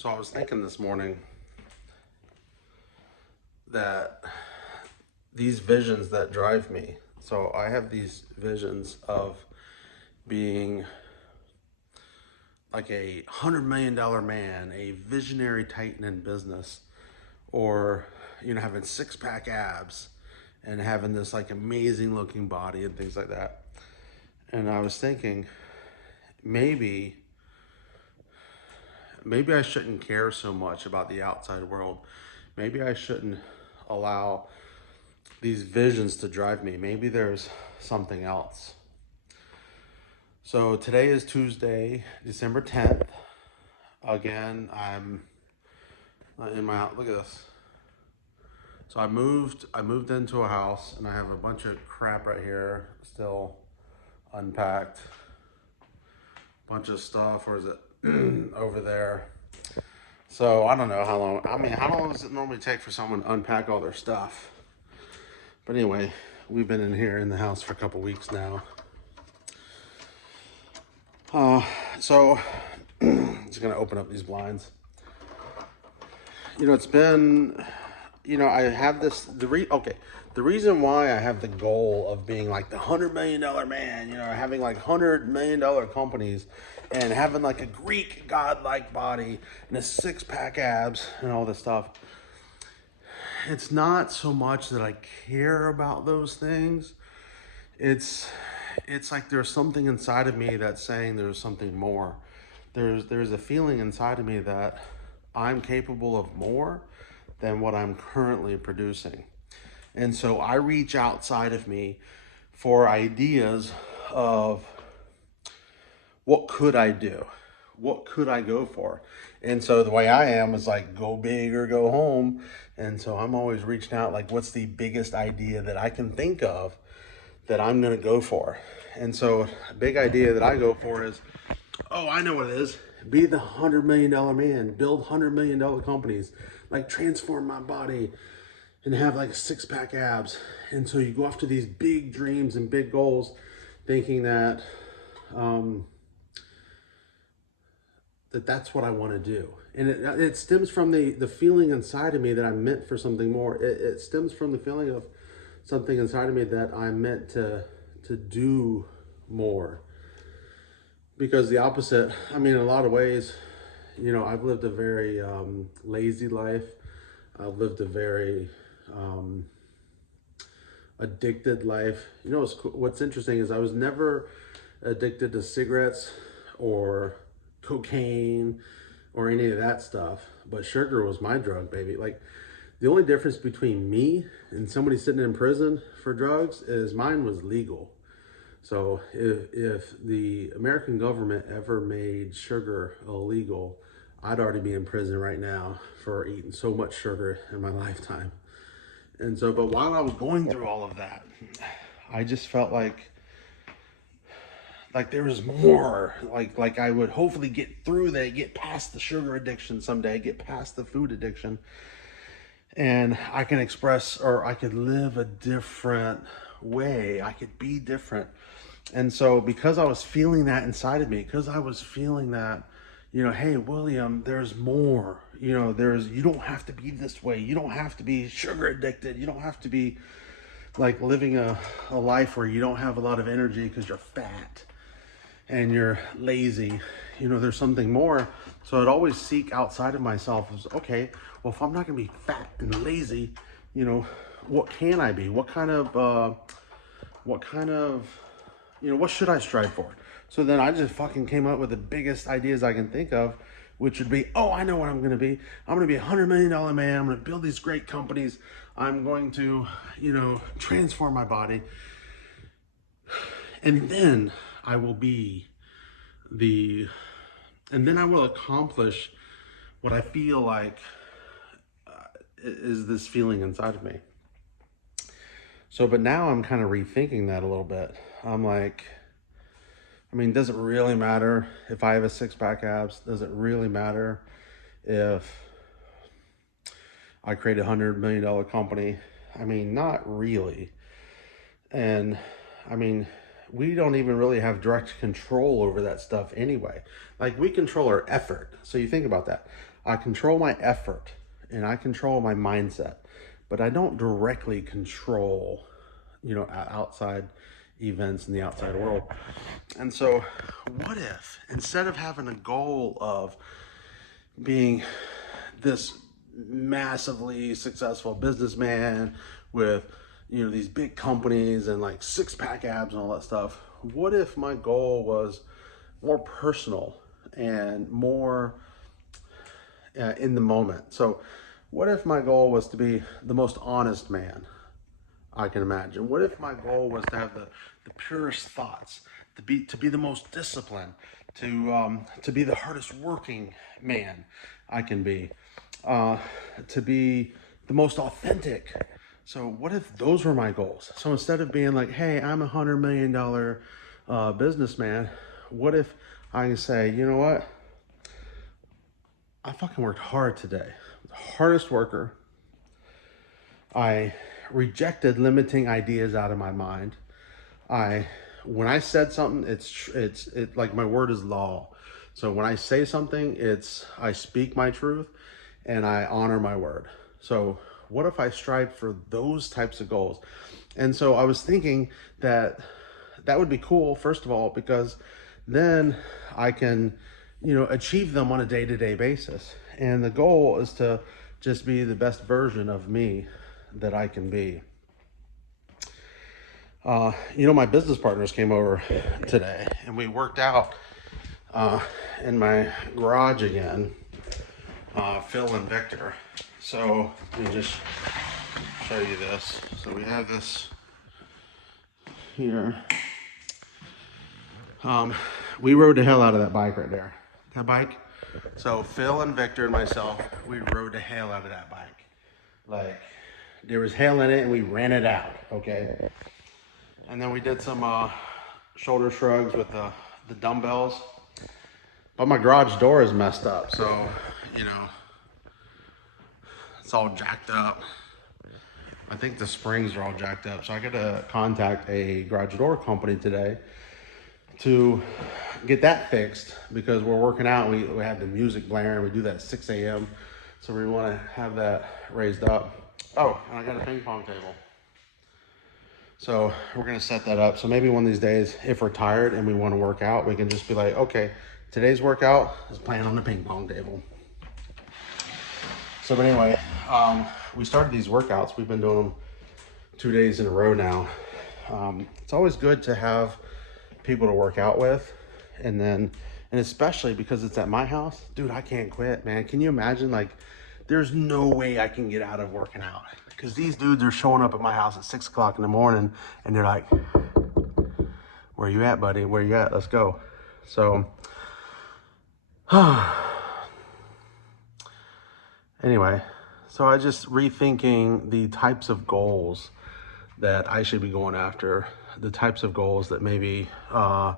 So I was thinking this morning that these visions that drive me. So I have these visions of being like $100 million man, a visionary titan in business, or having six-pack abs and having this like amazing looking body and things like that. And I was thinking maybe I shouldn't care so much about the outside world. Maybe I shouldn't allow these visions to drive me. Maybe there's something else. So today is Tuesday, December 10th. Again, I'm in my house. Look at this. So I moved into a house and I have a bunch of crap right here still unpacked. Bunch of stuff, or is it over there? So I don't know how long. I mean, how long does it normally take for someone to unpack all their stuff? But anyway, we've been in here in the house for a couple weeks now. So just gonna open up these blinds. It's been, I have this, the reason why I have the goal of being like the $100 million man, having like $100 million companies and having like a Greek godlike body and a six-pack abs and all this stuff. It's not so much that I care about those things. It's like there's something inside of me that's saying there's something more. There's a feeling inside of me that I'm capable of more than what I'm currently producing. And so I reach outside of me for ideas of what could I do? What could I go for? And so the way I am is like, go big or go home. And so I'm always reaching out, like, what's the biggest idea that I can think of that I'm going to go for? And so a big idea that I go for is, oh, I know what it is. Be the $100 million man, build $100 million companies, like transform my body and have like six-pack abs. And so you go after these big dreams and big goals thinking that that's what I want to do. And it stems from the feeling inside of me that I'm meant for something more. It stems from the feeling of something inside of me that I'm meant to do more. Because the opposite, I mean, in a lot of ways, I've lived a very lazy life. I've lived a very addicted life. What's interesting is I was never addicted to cigarettes or cocaine or any of that stuff, but sugar was my drug, baby. Like, the only difference between me and somebody sitting in prison for drugs is mine was legal. So if the American government ever made sugar illegal, I'd already be in prison right now for eating so much sugar in my lifetime. And so, but while I was going through all of that, I just felt like there was more, like I would hopefully get through that, get past the sugar addiction someday, get past the food addiction, and I can express, or I could live a different way. I could be different. And so because I was feeling that inside of me, because I was feeling that, hey, William, there's more, you don't have to be this way. You don't have to be sugar addicted. You don't have to be like living a life where you don't have a lot of energy because you're fat and you're lazy. There's something more. So I'd always seek outside of myself as, okay, well, if I'm not gonna be fat and lazy, what can I be? What should I strive for? So then I just fucking came up with the biggest ideas I can think of, which would be, oh, I know what I'm gonna be. I'm gonna be $100 million man. I'm gonna build these great companies. I'm going to, transform my body. And then I will accomplish what I feel like is this feeling inside of me. So, but now I'm kind of rethinking that a little bit. I'm like, does it really matter if I have a six-pack abs? Does it really matter if I create $100 million company? Not really. And we don't even really have direct control over that stuff anyway. Like, we control our effort. So you think about that. I control my effort and I control my mindset, but I don't directly control, outside events in the outside world. And so, what if instead of having a goal of being this massively successful businessman with these big companies and like six-pack abs and all that stuff, what if my goal was more personal and more in the moment? So what if my goal was to be the most honest man I can imagine? What if my goal was to have the purest thoughts, to be the most disciplined, to be the hardest working man I can be, to be the most authentic? So what if those were my goals? So instead of being like, hey, I'm $100 million businessman, what if I can say, you know what? I fucking worked hard today. The hardest worker. I rejected limiting ideas out of my mind. When I said something, it like my word is law. So when I say something, I speak my truth and I honor my word. So what if I strive for those types of goals? And so I was thinking that would be cool, first of all, because then I can, achieve them on a day-to-day basis. And the goal is to just be the best version of me that I can be. My business partners came over today and we worked out in my garage again, Phil and Victor. So let me just show you this. So we have this here. We rode the hell out of that bike right there. That bike. So Phil and Victor and myself, we rode the hell out of that bike. Like, there was hail in it and we ran it out, okay? And then we did some shoulder shrugs with the dumbbells. But my garage door is messed up, so, it's all jacked up. I think the springs are all jacked up, so I got to contact a garage door company today to get that fixed, because we're working out. We have the music blaring. We do that at 6 a.m. So we want to have that raised up. Oh, and I got a ping pong table. So we're going to set that up. So maybe one of these days, if we're tired and we want to work out, we can just be like, okay, today's workout is playing on the ping pong table. So, but anyway, we started these workouts. We've been doing them 2 days in a row now. It's always good to have people to work out with, and especially because it's at my house, dude, I can't quit, man. Can you imagine? Like, there's no way I can get out of working out, because these dudes are showing up at my house at 6 o'clock in the morning and they're like, where you at, buddy? Where you at? Let's go. So anyway, so I just rethinking the types of goals that I should be going after, the types of goals that maybe the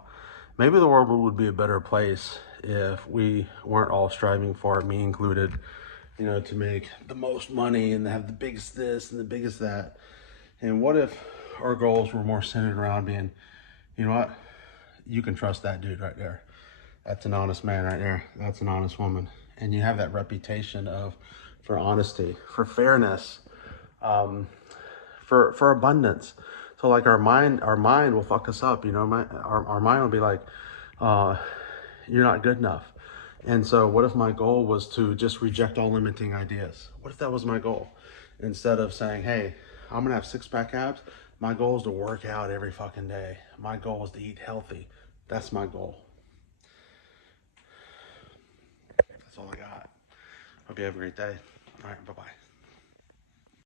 world would be a better place if we weren't all striving for it, me included, to make the most money and have the biggest this and the biggest that. And what if our goals were more centered around being, you know what, you can trust that dude right there. That's an honest man right there. That's an honest woman. And you have that reputation for honesty, for fairness, for abundance. So like our mind will fuck us up, our mind will be like, you're not good enough. And so what if my goal was to just reject all limiting ideas? What if that was my goal? Instead of saying, hey, I'm gonna have six-pack abs, my goal is to work out every fucking day. My goal is to eat healthy. That's my goal. That's all I got. Hope you have a great day. All right, bye-bye.